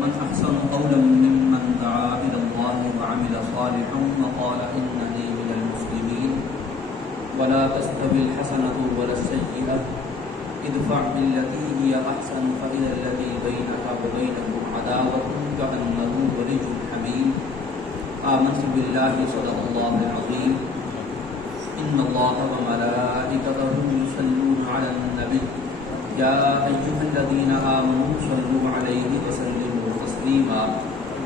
ومن أحسن قولا ممن دعا إلى الله وعمل صالحا وقال إنني من المسلمين ولا تستوي الحسنة ولا السيئة ادفع بالتي هي أحسن فإذا الذي بينك وبينه عداوة كأنه ولي حميم آمنت بالله صدق الله العظيم إن الله وملائكته يصلون على النبي يا أيها الذين آمنوا صلوا عليه وسلموا تسليما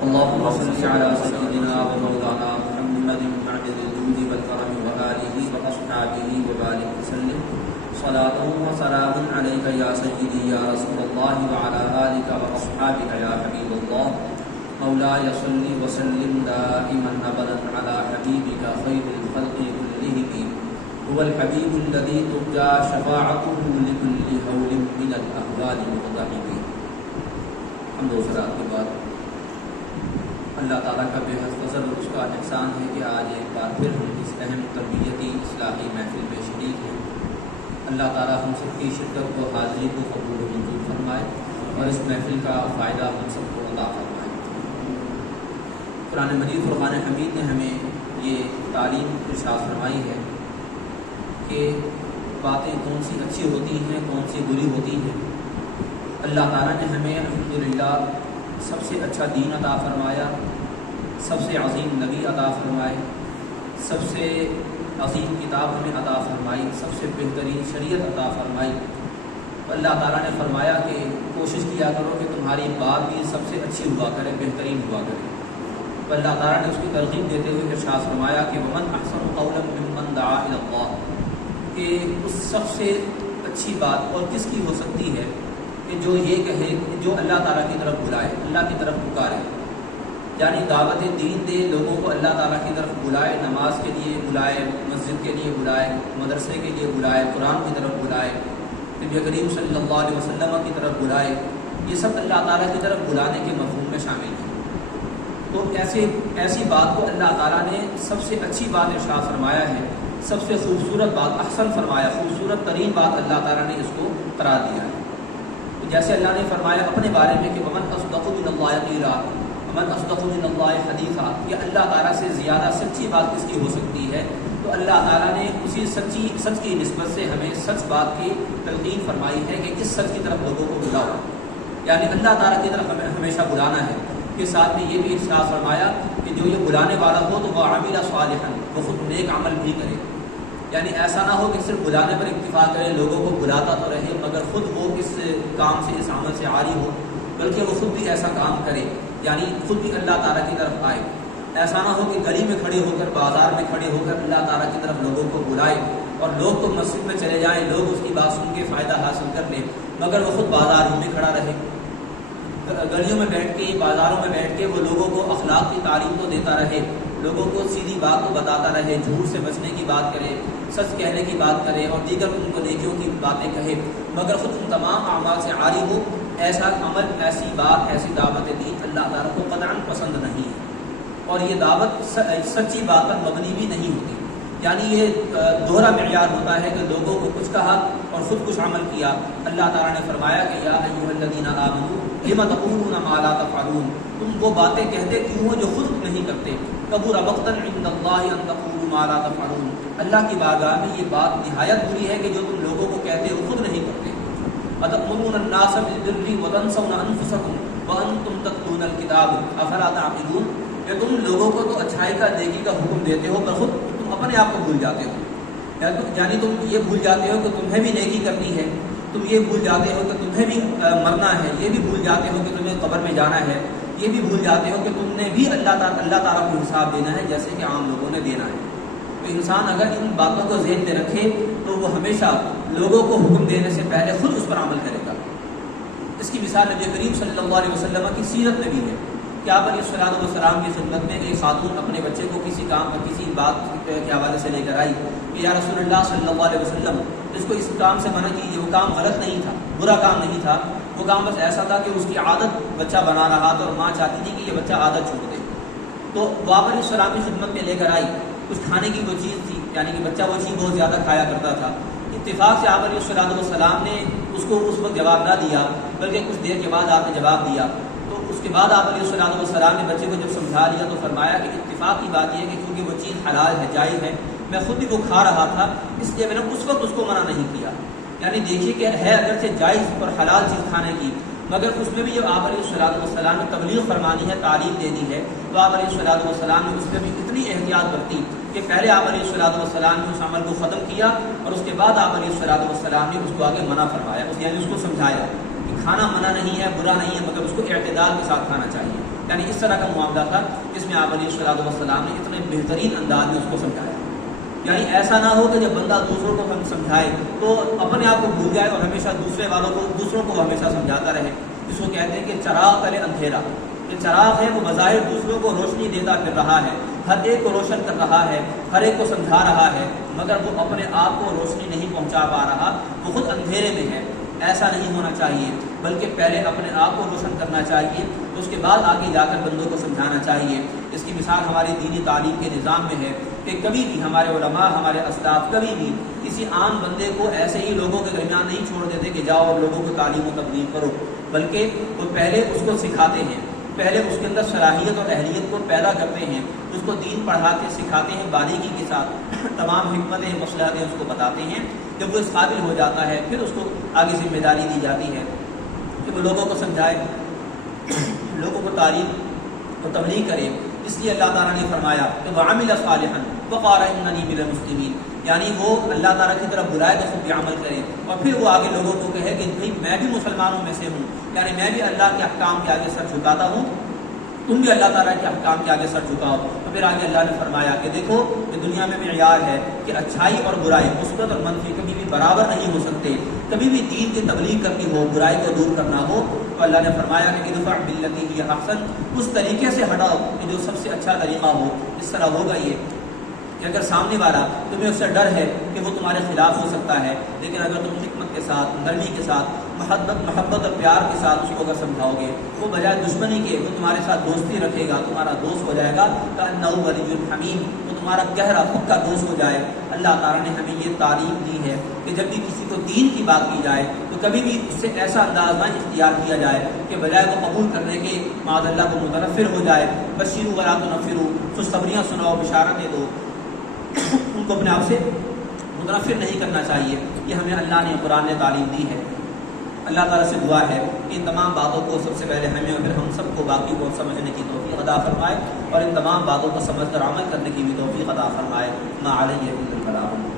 اللهم صل على سيدنا ومولانا محمد معدل الجود والكرم وآله وأصحابه وبارك وسلم صلاة وسلام عليك يا سيدي يا رسول الله وعلى آلك وأصحابك يا حبيب الله مولاي صل وسلم دائما أبدا على حبيبك خير الخلق كلهم هو الحبيب الذي ترجى شفاعته لكل هول من الأهوال مقتحم. حمد و ثنا کے بعد اللہ تعالیٰ کا بے حد فضل اور اس کا احسان ہے کہ آج ایک بار پھر ہم اس اہم تربیتی اصلاحی محفل میں شریک ہیں. اللہ تعالیٰ ہم سب کی شرکت کو حاضری کو قبول و منظور فرمائے اور اس محفل کا فائدہ ہم سب کو عطا فرمائے. قرآن مجید فرقان حمید نے ہمیں یہ تعلیم ارشاد فرمائی ہے کہ باتیں کون سی اچھی ہوتی ہیں کون سی بری ہوتی ہیں. اللہ تعالیٰ نے ہمیں الحمدللہ سب سے اچھا دین عطا فرمایا, سب سے عظیم نبی عطا فرمائے, سب سے عظیم کتاب ہمیں عطا فرمائی, سب سے بہترین شریعت عطا فرمائی. اللہ تعالیٰ نے فرمایا کہ کوشش کیا کرو کہ تمہاری بات بھی سب سے اچھی ہوا کرے, بہترین ہوا کرے. تو اللہ تعالیٰ نے اس کی ترغیب دیتے ہوئے ارشاد فرمایا کہ ومن احسن قولا ممن دعا الی اللہ, کہ اس سب سے اچھی بات اور کس کی ہو سکتی ہے کہ جو یہ کہے کہ جو اللہ تعالیٰ کی طرف بلائے, اللہ کی طرف پکارے, یعنی دعوت دین دے, لوگوں کو اللہ تعالیٰ کی طرف بلائے, نماز کے لیے بلائے, مسجد کے لیے بلائے, مدرسے کے لیے بلائے, قرآن کی طرف بلائے, نبی کریم صلی اللہ علیہ وسلم کی طرف بلائے. یہ سب اللہ تعالیٰ کی طرف بلانے کے مفہوم میں شامل ہیں. تو ایسی بات کو اللہ تعالیٰ نے سب سے اچھی بات ارشاد فرمایا ہے, سب سے خوبصورت بات احسن فرمایا, خوبصورت ترین بات اللہ تعالیٰ نے اس کو قرار دیا ہے. تو جیسے اللہ نے فرمایا اپنے بارے میں کہ ومن اصدق من اللہ قیلا ومن اصدق من اللہ حدیثا, کہ اللہ تعالیٰ سے زیادہ سچی بات کس کی ہو سکتی ہے. تو اللہ تعالیٰ نے اسی سچ کی نسبت سے ہمیں سچ بات کی تلقین فرمائی ہے کہ اس سچ کی طرف لوگوں کو بلاؤ, یعنی اللہ تعالیٰ کی طرف ہمیں ہمیشہ بلانا ہے. کے ساتھ میں یہ بھی ارشاد فرمایا کہ جو یہ بلانے والا ہو تو وہ عامل صالحا, وہ خود نیک عمل بھی کرے. یعنی ایسا نہ ہو کہ صرف بلانے پر اکتفا کرے, لوگوں کو بلاتا تو رہے مگر خود وہ اس کام سے, اس عمل سے عاری ہو, بلکہ وہ خود بھی ایسا کام کرے, یعنی خود بھی اللہ تعالیٰ کی طرف آئے. ایسا نہ ہو کہ گلی میں کھڑے ہو کر, بازار میں کھڑے ہو کر اللہ تعالیٰ کی طرف لوگوں کو بلائے اور لوگ تو مسجد میں چلے جائیں, لوگ اس کی بات سن کے فائدہ حاصل کر لیں, مگر وہ خود بازار میں کھڑا رہے, گلیوں میں بیٹھ کے, بازاروں میں بیٹھ کے وہ لوگوں کو اخلاق کی تعلیم تو دیتا رہے, لوگوں کو سیدھی بات کو بتاتا رہے, جھوٹ سے بچنے کی بات کرے, سچ کہنے کی بات کرے اور دیگر ان کو نیکیوں کی باتیں کہے, مگر خود ان تمام اعمال سے عاری ہو. ایسا عمل, ایسی بات, ایسی دعوت دین اللہ تعالیٰ کو قطعاً پسند نہیں ہے, اور یہ دعوت سچی بات پر مبنی بھی نہیں ہوتی. یعنی یہ دوہرا معیار ہوتا ہے کہ لوگوں کو کچھ کہا اور خود کچھ عمل کیا. اللہ تعالیٰ نے فرمایا کہ یا ایھا الذین آمنوا لم تقولون ما لا تفعلون, تم وہ باتیں کہتے کیوں ہو جو خود نہیں کرتے. کبر مقتا عند اللہ ان تقولوا ما لا تفعلون, اللہ کی بارگاہ میں یہ بات نہایت بری ہے کہ جو تم لوگوں کو کہتے ہو خود نہیں کرتے. اتأمرون الناس بالبر وتنسون انفسکم وانتم تتلون الکتاب افلا تعقلون, کہ تم لوگوں کو تو اچھائی کا, نیکی کا حکم دیتے ہو پر خود تم اپنے آپ کو بھول جاتے ہو. یعنی تم یہ بھول جاتے ہو کہ تمہیں بھی نیکی کرنی ہے, تم یہ بھول جاتے ہو کہ تمہیں بھی مرنا ہے, یہ بھی بھول جاتے ہو کہ تمہیں قبر میں جانا ہے, یہ بھی بھول جاتے ہو کہ تم نے بھی اللہ تعالیٰ کو حساب دینا ہے جیسے کہ عام لوگوں نے دینا ہے. تو انسان اگر ان باتوں کو ذہن میں رکھے تو وہ ہمیشہ لوگوں کو حکم دینے سے پہلے خود اس پر عمل کرے گا. اس کی مثال نبی کریم صلی اللہ علیہ وسلم کی سیرت میں بھی ہے کہ آپ علیہ الصلوۃ والسلام کی خدمت میں ایک خاتون اپنے بچے کو کسی کام پر, کسی بات کے حوالے سے لے کر آئی کہ یا رسول اللہ صلی اللہ علیہ وسلم, اس کو اس کام سے منع کیجیے, وہ کام غلط نہیں تھا, برا کام نہیں تھا, وہ کام بس ایسا تھا کہ اس کی عادت بچہ بنا رہا تھا اور ماں چاہتی تھی کہ یہ بچہ عادت چھوڑ دے. تو وہ آپ علیہ السلام کی خدمت میں لے کر آئی, کچھ کھانے کی وہ چیز تھی, یعنی کہ بچہ وہ چیز بہت زیادہ کھایا کرتا تھا. اتفاق سے آپ علیہ السلام نے اس کو اس وقت جواب نہ دیا, بلکہ کچھ دیر کے بعد آپ نے جواب دیا. تو اس کے بعد آپ علیہ السلام نے بچے کو جب سمجھا لیا تو فرمایا کہ اتفاق کی بات یہ ہے کہ چونکہ وہ چیز حلال ہے، جائز ہے، میں خود بھی وہ کھا رہا تھا، اس لیے میں نے اس وقت اس کو منع نہیں کیا۔ یعنی دیکھیے کہ ہے اگرچہ جائز اور حلال چیز کھانے کی، مگر اس میں بھی جب آپ علیہ السلام نے تبلیغ فرمانی ہے، تعلیم دینی ہے، تو آپ علیہ السلام نے اس میں بھی اتنی احتیاط برتی کہ پہلے آپ علیہ السلام نے اس عمل کو ختم کیا اور اس کے بعد آپ علیہ السلام نے اس کو آگے منع فرمایا، یعنی اس کو سمجھایا کہ کھانا منع نہیں ہے، برا نہیں ہے، مگر اس کو اعتدال کے ساتھ کھانا چاہیے۔ یعنی اس طرح کا معاملہ تھا جس میں آپ علیہ السلام نے اتنے بہترین انداز میں اس کو سمجھایا۔ یعنی ایسا نہ ہو کہ جب بندہ دوسروں کو ہم سمجھائے تو اپنے آپ کو بھول جائے اور ہمیشہ دوسروں کو ہمیشہ سمجھاتا رہے، جس کو کہتے ہیں کہ چراغ تلے اندھیرا۔ یہ چراغ ہے وہ بظاہر دوسروں کو روشنی دیتا پھر رہا ہے، ہر ایک کو روشن کر رہا ہے، ہر ایک کو سمجھا رہا ہے، مگر وہ اپنے آپ کو روشنی نہیں پہنچا پا رہا، وہ خود اندھیرے میں ہے۔ ایسا نہیں ہونا چاہیے، بلکہ پہلے اپنے آپ کو روشن کرنا چاہیے، اس کے بعد آگے جا کر بندوں کو سمجھانا چاہیے۔ اس کی مثال ہماری دینی تعلیم کے نظام میں ہے کہ کبھی بھی ہمارے علماء، ہمارے اسلاف کبھی بھی کسی عام بندے کو ایسے ہی لوگوں کے درمیان نہیں چھوڑ دیتے کہ جاؤ اور لوگوں کو تعلیم و تبلیغ کرو، بلکہ وہ پہلے اس کو سکھاتے ہیں، پہلے اس کے اندر صلاحیت اور اہلیت کو پیدا کرتے ہیں، اس کو دین پڑھاتے سکھاتے ہیں، باریکی کے ساتھ تمام حکمتیں مصلحتیں اس کو بتاتے ہیں۔ جب وہ اس قابل ہو جاتا ہے پھر اس کو آگے ذمہ داری دی جاتی ہے کہ وہ لوگوں کو سمجھائے، لوگوں کو تعلیم اور تبلیغ کرے۔ اس لیے اللہ تعالیٰ نے فرمایا کہ وَعَمِلَ صَالِحًا وَقَالَ إِنَّنِي مِنَ الْمُسْلِمِينَ، یعنی وہ اللہ تعالیٰ کی طرف بلائے تو خود بھی عمل کرے اور پھر وہ آگے لوگوں کو کہے کہ بھائی میں بھی مسلمانوں میں سے ہوں، یعنی میں بھی اللہ کے احکام کے آگے سر جھکاتا ہوں، تم بھی اللہ تعالیٰ کے احکام کے آگے سر جھکاؤ۔ اور پھر آگے اللہ نے فرمایا کہ دیکھو کہ دنیا میں معیار ہے کہ اچھائی اور برائی، مثبت اور منفی کبھی بھی برابر نہیں ہو سکتے۔ کبھی بھی دین کی تبلیغ کرنی ہو، برائی کو دور کرنا ہو، تو اللہ نے فرمایا کہ ادفع باللتی ہی احسن، اس طریقے سے ہٹاؤ کہ جو سب سے اچھا طریقہ ہو۔ اس طرح ہوگا یہ کہ اگر سامنے والا تمہیں اس سے ڈر ہے کہ وہ تمہارے خلاف ہو سکتا ہے، لیکن اگر تم حکمت کے ساتھ، نرمی کے ساتھ، محبت اور پیار کے ساتھ اس کو اگر سمجھاؤ گے، وہ بجائے دشمنی کے وہ تمہارے ساتھ دوستی رکھے گا، تمہارا دوست ہو جائے گا، کأنہ ولی حمیم، وہ تمہارا گہرا پکا دوست ہو جائے۔ اللہ تعالیٰ نے ہمیں یہ تعلیم دی ہے کہ جب بھی کسی کو دین کی بات کی جائے تو کبھی بھی اس سے ایسا انداز نہ اختیار کیا جائے کہ بجائے وہ قبول کرنے کے معاذ اللہ کو متنفر ہو جائے۔ بشیروا ولا تنفروا، خوشخبریاں سناؤ، بشارتیں دو، ان کو اپنے آپ سے متنفر نہیں کرنا چاہیے۔ یہ ہمیں اللہ نے قرآن نے تعلیم دی ہے۔ اللہ تعالیٰ سے دعا ہے کہ ان تمام باتوں کو سب سے پہلے ہمیں اور پھر ہم سب کو باقی کو سمجھنے کی توفیق عطا فرمائے اور ان تمام باتوں کو سمجھ کر عمل کرنے کی بھی توفیق عطا فرمائے۔ ما علیہ الا البلاغ۔